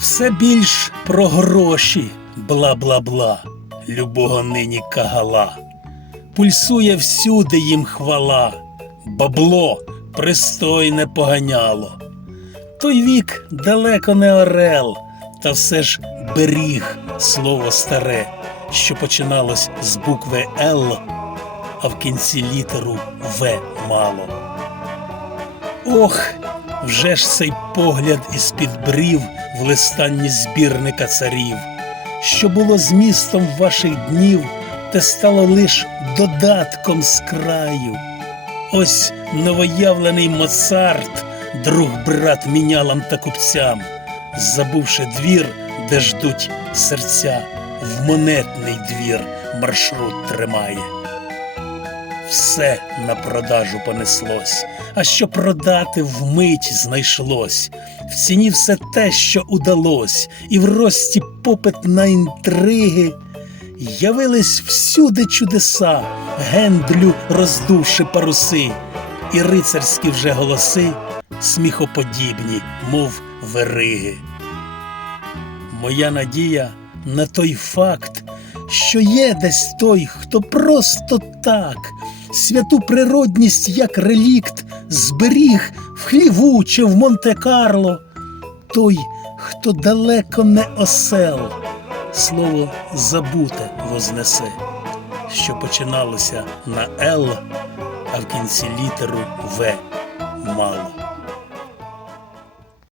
Все більш про гроші, бла-бла-бла, любого нині кагала. Пульсує всюди їм хвала, бабло пристойне поганяло. Той вік далеко не орел, та все ж беріг слово старе, що починалось з букви Л, а в кінці літеру В мало. Ох, вже ж цей погляд із-під брів в листанні збірника царів, що було змістом ваших днів, те стало лиш додатком з краю. Ось новоявлений Моцарт, друг брат мінялам та купцям, забувши двір, де ждуть серця, в монетний двір маршрут тримає. Все на продажу понеслось, а що продати вмить знайшлось. В ціні все те, що удалось, і в рості попит на інтриги. Явились всюди чудеса, гендлю роздувши паруси, і рицарські вже голоси сміхоподібні, мов вериги. Моя надія на той факт, що є десь той, хто просто так святу природність як релікт зберіг в хліву чи в Монте-Карло, той, хто далеко не осел, слово забуте вознесе, що починалося на Л, а в кінці літеру В мало.